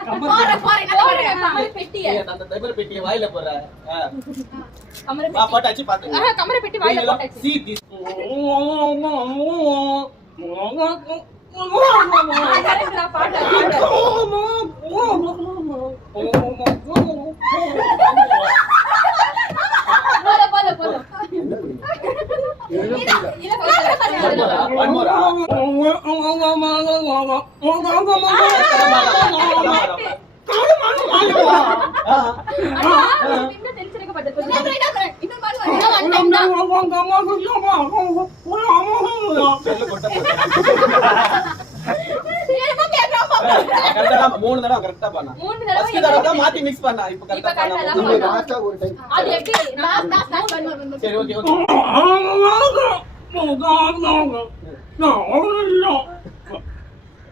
கமர பெட்டியை அந்த டைபர் பெட்டியை வாயில போற கமர வா போட்டாச்சு பாத்து கமர பெட்டி வாயில போட்டாச்சு see this கரெக்ட்டா பாடு போல one more பின்ன தெரிஞ்சிருக்கப்பட்டது மூணு தடவை கரெக்டா பண்ணா ஃபர்ஸ்ட் தடவை தான் மாத்தி மிக்ஸ் பண்ணா இப்போ கரெக்ட்டா பண்ணா லாஸ்டா ஒரு டைம் அது எப்படி நான் சரி ஓகே ஓகே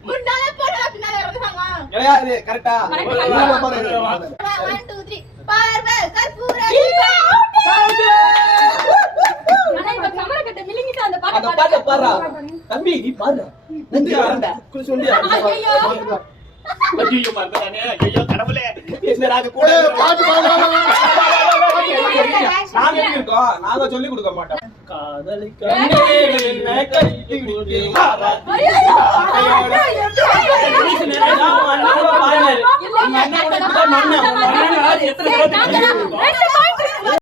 முன்னால போடா பின்னால வரதுங்க ஏயா இது கரெக்ட்டா 1 2 3 பார்வை கற்பூர அண்ணா இப்ப கமர கட்ட மிலிங்கிட்ட அந்த பாட்டு பாடுறா தம்பி நீ பாடுறா நந்தி வரடா குளி சொல்லியா ஐயோ ஐயோ மறந்துட்டானே ஐயோ கடவுளே என்னடா அது கூட பாட்டு நாங்க எப்படி இருக்கோம் நாங்க சொல்லி கொடுக்க மாட்டோம் காதலை கண்ணே என்ன கட்டி விட்டு இல்ல